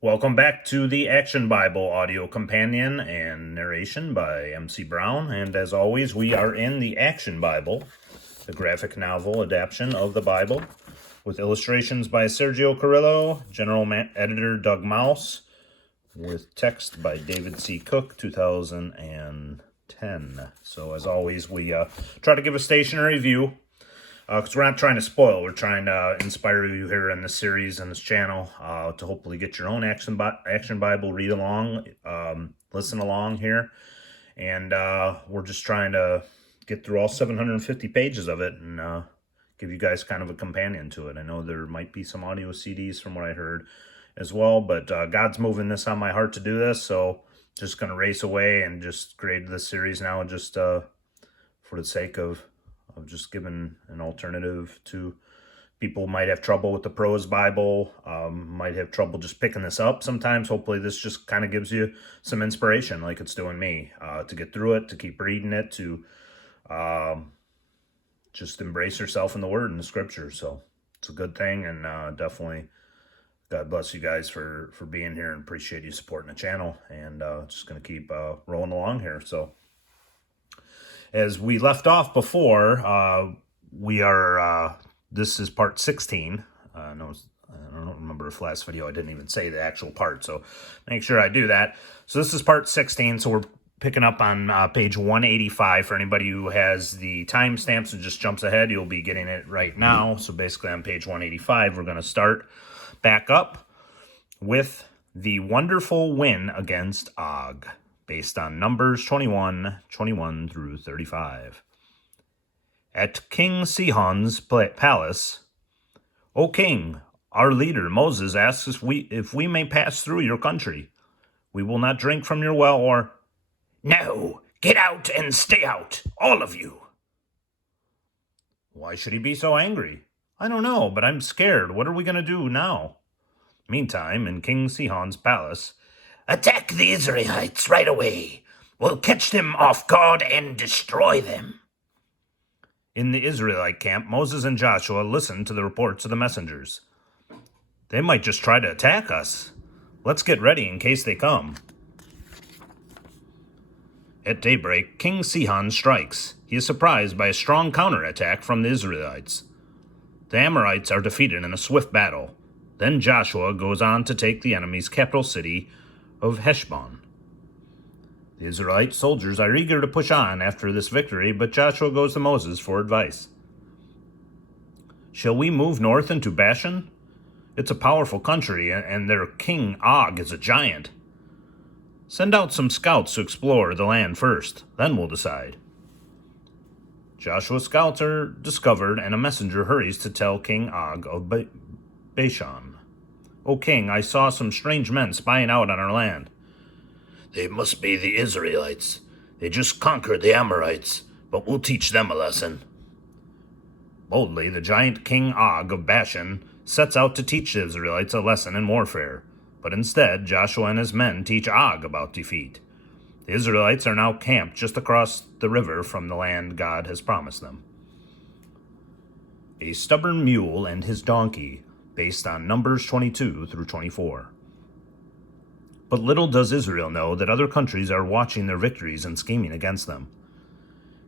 Welcome back to the Action Bible audio companion and narration by MC Brown. And as always, we are in the Action Bible, the graphic novel adaptation of the Bible, with illustrations by Sergio Carrillo, general editor Doug Mouse, with text by David C. Cook, 2010. So as always, we try to give a stationary view. Because we're not trying to spoil, we're trying to inspire you here in this series and this channel to hopefully get your own Action Bible, read along, listen along here. And we're just trying to get through all 750 pages of it and give you guys kind of a companion to it. I know there might be some audio CDs from what I heard as well, but God's moving this on my heart to do this, so just going to race away and just create this series now just for the sake of just giving an alternative to people who might have trouble with the prose Bible, might have trouble just picking this up sometimes. Hopefully this just kind of gives you some inspiration like it's doing me to get through it, to keep reading it, to just embrace yourself in the Word and the Scripture. So it's a good thing, and definitely God bless you guys for being here, and appreciate you supporting the channel, and just going to keep rolling along here. So as we left off before, we are, this is part 16. No, I don't remember if last video I didn't even say the actual part, so make sure I do that. So this is part 16, so we're picking up on page 185. For anybody who has the timestamps and just jumps ahead, you'll be getting it right now. So basically on page 185, we're going to start back up with the wonderful win against Og, based on Numbers 21 through 35. At King Sihon's palace, O king, our leader Moses asks if we may pass through your country. We will not drink from your well or... No, get out and stay out, all of you. Why should he be so angry? I don't know, but I'm scared. What are we going to do now? Meantime, in King Sihon's palace, attack the Israelites right away. We'll catch them off guard and destroy them. In the Israelite camp, Moses and Joshua listened to the reports of the messengers. They might just try to attack us. Let's get ready in case they come. At daybreak, King Sihon strikes. He is surprised by a strong counterattack from the Israelites. The Amorites are defeated in a swift battle. Then Joshua goes on to take the enemy's capital city of Heshbon. The Israelite soldiers are eager to push on after this victory, but Joshua goes to Moses for advice. Shall we move north into Bashan? It's a powerful country, and their king Og is a giant. Send out some scouts to explore the land first, then we'll decide. Joshua's scouts are discovered, and a messenger hurries to tell King Og of Bashan. O king, I saw some strange men spying out on our land. They must be the Israelites. They just conquered the Amorites, but we'll teach them a lesson. Boldly, the giant King Og of Bashan sets out to teach the Israelites a lesson in warfare, but instead Joshua and his men teach Og about defeat. The Israelites are now camped just across the river from the land God has promised them. A stubborn mule and his donkey, based on Numbers 22 through 24. But little does Israel know that other countries are watching their victories and scheming against them.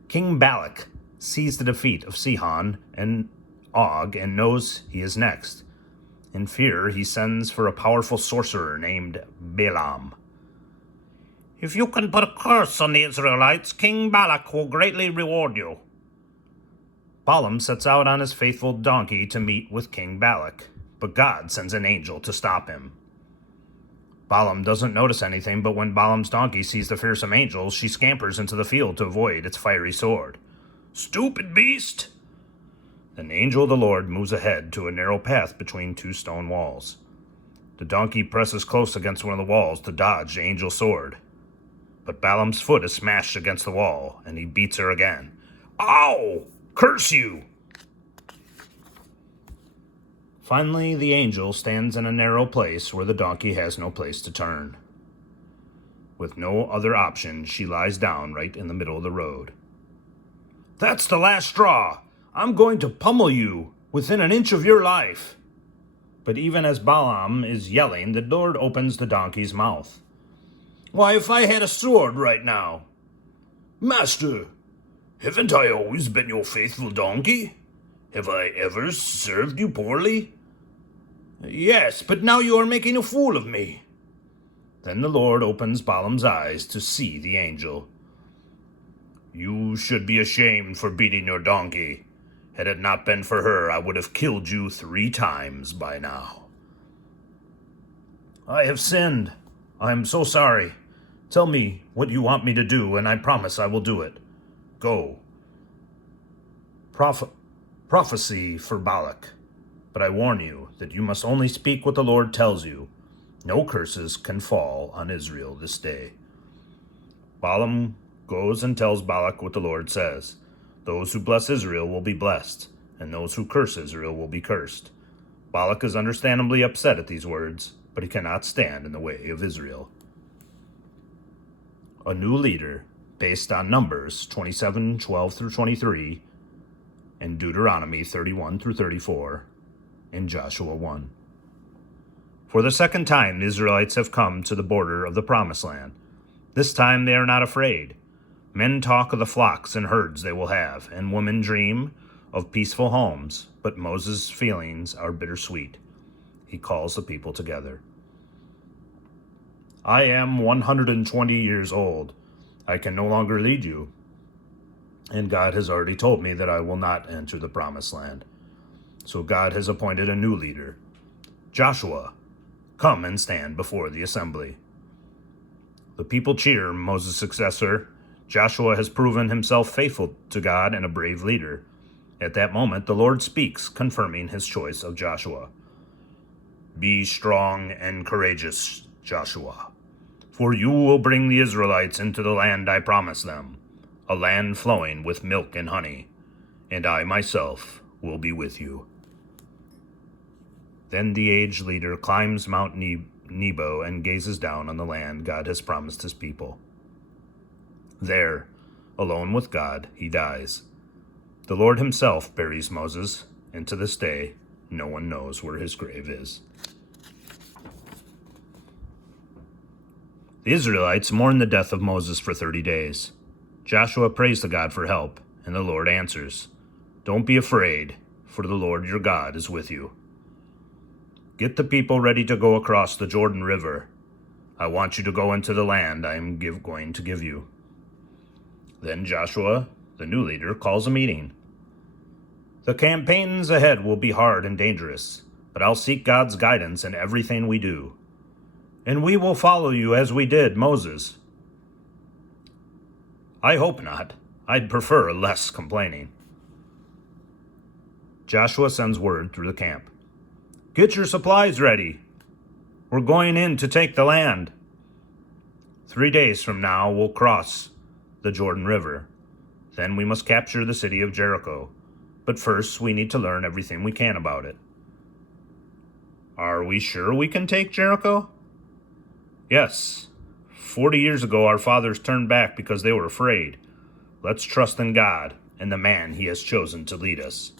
King Balak sees the defeat of Sihon and Og and knows he is next. In fear, he sends for a powerful sorcerer named Balaam. If you can put a curse on the Israelites, King Balak will greatly reward you. Balaam sets out on his faithful donkey to meet with King Balak, but God sends an angel to stop him. Balaam doesn't notice anything, but when Balaam's donkey sees the fearsome angel, she scampers into the field to avoid its fiery sword. Stupid beast! Then the angel of the Lord moves ahead to a narrow path between two stone walls. The donkey presses close against one of the walls to dodge the angel's sword. But Balaam's foot is smashed against the wall, and he beats her again. Ow! Curse you! Finally, the angel stands in a narrow place where the donkey has no place to turn. With no other option, she lies down right in the middle of the road. That's the last straw. I'm going to pummel you within an inch of your life. But even as Balaam is yelling, the Lord opens the donkey's mouth. "Why, if I had a sword right now." "Master, haven't I always been your faithful donkey? Have I ever served you poorly?" "Yes, but now you are making a fool of me." Then the Lord opens Balaam's eyes to see the angel. "You should be ashamed for beating your donkey. Had it not been for her, I would have killed you 3 times by now." "I have sinned. I am so sorry. Tell me what you want me to do, and I promise I will do it. Go." Prophecy for Balak. But I warn you that you must only speak what the Lord tells you. No curses can fall on Israel this day. Balaam goes and tells Balak what the Lord says. Those who bless Israel will be blessed, and those who curse Israel will be cursed. Balak is understandably upset at these words, but he cannot stand in the way of Israel. A new leader, based on Numbers 27:12 through 23, and Deuteronomy 31 through 34, and Joshua 1. For the second time the Israelites have come to the border of the Promised Land. This time they are not afraid. Men talk of the flocks and herds they will have, and women dream of peaceful homes, but Moses' feelings are bittersweet. He calls the people together. "I am 120 years old. I can no longer lead you. And God has already told me that I will not enter the Promised Land. So God has appointed a new leader. Joshua, come and stand before the assembly." The people cheer Moses' successor. Joshua has proven himself faithful to God and a brave leader. At that moment, the Lord speaks, confirming his choice of Joshua. "Be strong and courageous, Joshua, for you will bring the Israelites into the land I promised them, a land flowing with milk and honey, and I myself will be with you." Then the aged leader climbs Mount Nebo and gazes down on the land God has promised his people. There, alone with God, he dies. The Lord himself buries Moses, and to this day, no one knows where his grave is. The Israelites mourn the death of Moses for 30 days. Joshua prays to God for help, and the Lord answers, "Don't be afraid, for the Lord your God is with you. Get the people ready to go across the Jordan River. I want you to go into the land I am going to give you." Then Joshua, the new leader, calls a meeting. "The campaigns ahead will be hard and dangerous, but I'll seek God's guidance in everything we do. And we will follow you as we did Moses." "I hope not. I'd prefer less complaining." Joshua sends word through the camp. "Get your supplies ready. We're going in to take the land. 3 days from now we'll cross the Jordan River. Then we must capture the city of Jericho. But first we need to learn everything we can about it." "Are we sure we can take Jericho?" "Yes. 40 years ago our fathers turned back because they were afraid. Let's trust in God and the man he has chosen to lead us."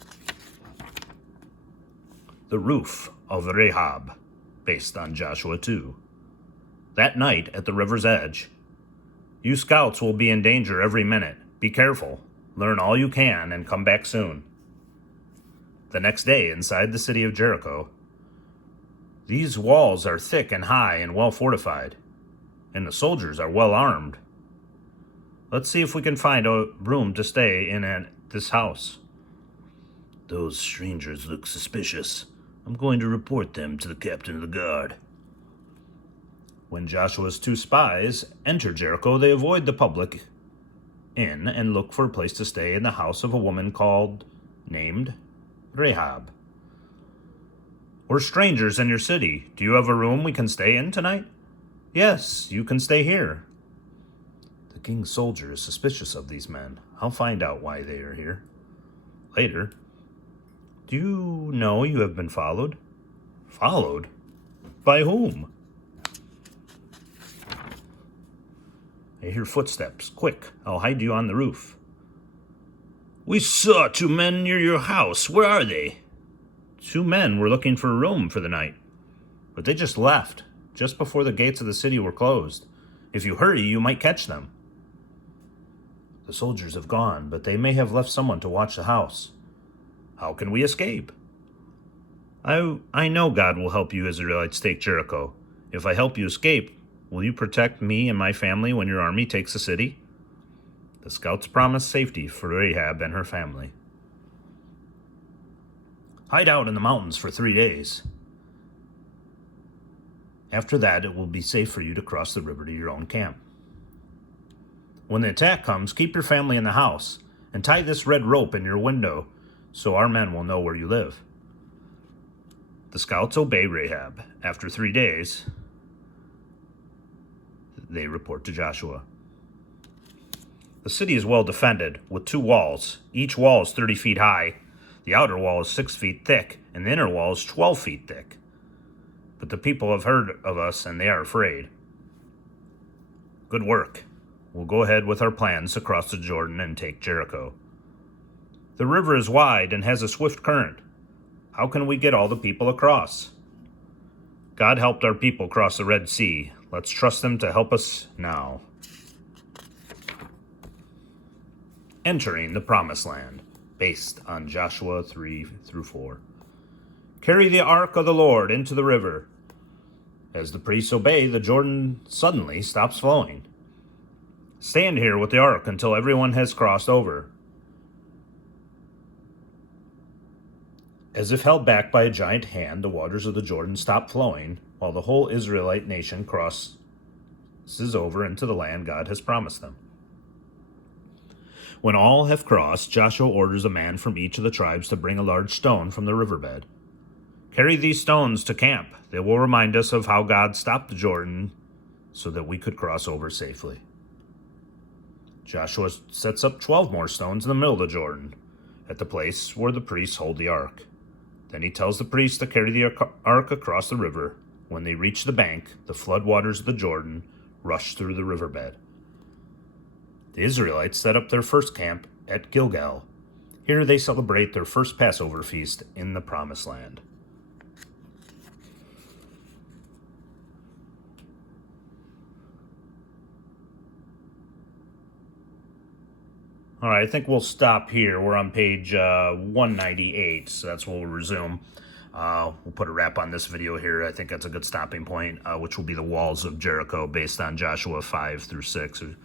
The roof of Rahab, based on Joshua 2. That night at the river's edge, "You scouts will be in danger every minute. Be careful. Learn all you can and come back soon." The next day, inside the city of Jericho, "These walls are thick and high and well fortified, and the soldiers are well armed. Let's see if we can find a room to stay in at this house." "Those strangers look suspicious. I'm going to report them to the captain of the guard." When Joshua's 2 spies enter Jericho, they avoid the public inn and look for a place to stay in the house of a woman named Rahab. "We're strangers in your city. Do you have a room we can stay in tonight?" "Yes, you can stay here." The king's soldier is suspicious of these men. I'll find out why they are here. Later, "Do you know you have been followed?" "Followed? By whom?" "I hear footsteps. Quick, I'll hide you on the roof." "We saw 2 men near your house. Where are they?" 2 men were looking for a room for the night, but they just left, just before the gates of the city were closed. If you hurry, you might catch them. The soldiers have gone, but they may have left someone to watch the house. How can we escape? I know God will help you Israelites take Jericho. If I help you escape, will you protect me and my family when your army takes the city?" The scouts promised safety for Rahab and her family. "Hide out in the mountains for 3 days. After that, it will be safe for you to cross the river to your own camp. When the attack comes, keep your family in the house and tie this red rope in your window so our men will know where you live." The scouts obey Rahab. After 3 days, they report to Joshua. The city is well defended, with 2 walls. Each wall is 30 feet high. The outer wall is 6 feet thick, and the inner wall is 12 feet thick. But the people have heard of us, and they are afraid. Good work. We'll go ahead with our plans to cross the Jordan and take Jericho. The river is wide and has a swift current. How can we get all the people across? God helped our people cross the Red Sea. Let's trust them to help us now. Entering the Promised Land, based on Joshua 3-4. Carry the ark of the Lord into the river. As the priests obey, the Jordan suddenly stops flowing. Stand here with the ark until everyone has crossed over. As if held back by a giant hand, the waters of the Jordan stop flowing, while the whole Israelite nation crosses over into the land God has promised them. When all have crossed, Joshua orders a man from each of the tribes to bring a large stone from the riverbed. Carry these stones to camp. They will remind us of how God stopped the Jordan so that we could cross over safely. Joshua sets up 12 more stones in the middle of the Jordan, at the place where the priests hold the ark. Then he tells the priests to carry the ark across the river. When they reach the bank, the floodwaters of the Jordan rush through the riverbed. The Israelites set up their first camp at Gilgal. Here they celebrate their first Passover feast in the Promised Land. All right, I think we'll stop here. We're on page 198, so that's where we'll resume. We'll put a wrap on this video here. I think that's a good stopping point, which will be the walls of Jericho based on Joshua 5-6.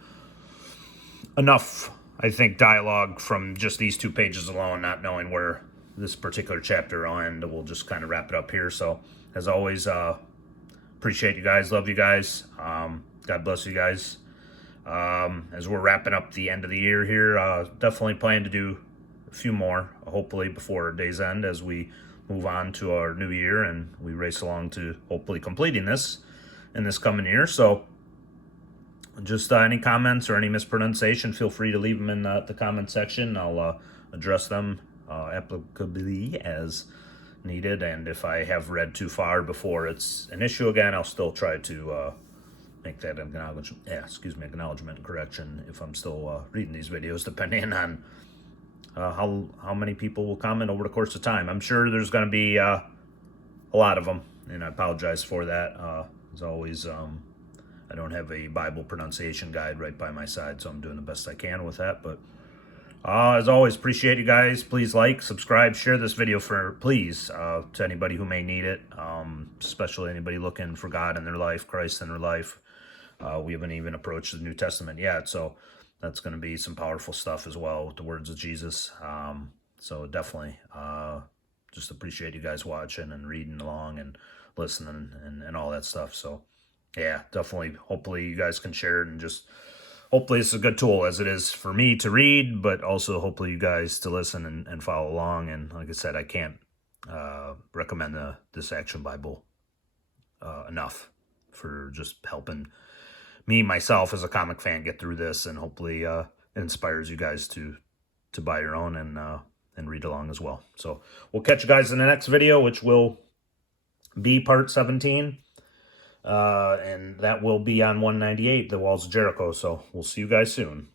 Enough, I think, dialogue from just these 2 pages alone, not knowing where this particular chapter will end. We'll just kind of wrap it up here. So, as always, appreciate you guys. Love you guys. God bless you guys. As we're wrapping up the end of the year here, definitely plan to do a few more, hopefully before day's end, as we move on to our new year and we race along to hopefully completing this in this coming year. So just any comments or any mispronunciation, feel free to leave them in the comment section. I'll address them applicably as needed, and if I have read too far before it's an issue again, I'll still try to make that acknowledgement and correction if I'm still reading these videos, depending on how many people will comment over the course of time. I'm sure there's going to be a lot of them, and I apologize for that. As always, I don't have a Bible pronunciation guide right by my side, so I'm doing the best I can with that. But as always, appreciate you guys. Please like, subscribe, share this video to anybody who may need it, especially anybody looking for God in their life, Christ in their life. We haven't even approached the New Testament yet, so that's going to be some powerful stuff as well with the words of Jesus. So definitely just appreciate you guys watching and reading along and listening and all that stuff. So yeah, definitely. Hopefully you guys can share it, and just hopefully it's a good tool as it is for me to read, but also hopefully you guys to listen and follow along. And like I said, I can't recommend this Action Bible enough for just helping me, myself, as a comic fan, get through this, and hopefully it inspires you guys to buy your own and read along as well. So we'll catch you guys in the next video, which will be part 17. And that will be on 198, the Walls of Jericho. So we'll see you guys soon.